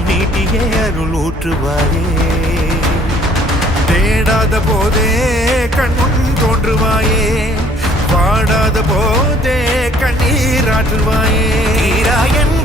கரம் நீட்டியே அருள் ஊற்றுவாயே. தேடாத போதே கண்முன் தோன்றுவாயே, பாடாத போதே கண்ணீராற்றுவாயே. என்